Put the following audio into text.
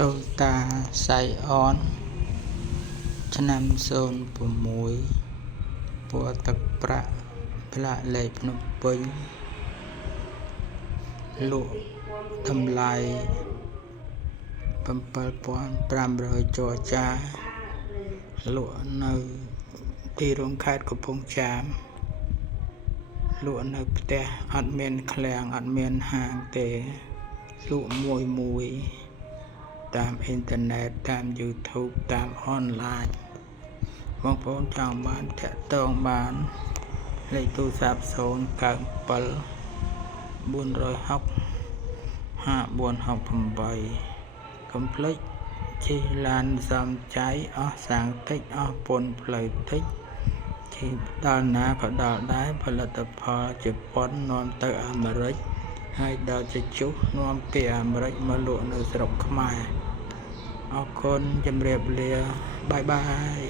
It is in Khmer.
តូតាសៃអនឆ្នាំ06ពណ៌ទឹកប្រាក់ផ្លាកលេខភ្នំពេញលក់តម្លៃ 7,500 ចរចាលក់នៅទីរួមខេត្តកំពង់ចាមលក់នៅផ្ទះអត់មានឃ្លាំងអត់មានហាងទេលក់មួយតាមអ៊ីនធឺណិតតាម YouTube តាមអនឡាញបងប្អូនចង់បានតាក់ទងបានលេខទូរស័ព្ទ097 460 5468កុំភ្លេចជិះឡានសំចៃអស់សាំងតិចអស់ពន្ធផ្លូវតិចជិះដល់ណាក៏ដល់ដែរផលិតផលជប៉ុននាំទៅអាមេរិកហើយដល់ជជុះនាំពីអាមេរិកមកលក់នៅស្រុកខ្មែរអរគុណជម្រាបលាបាយបាយ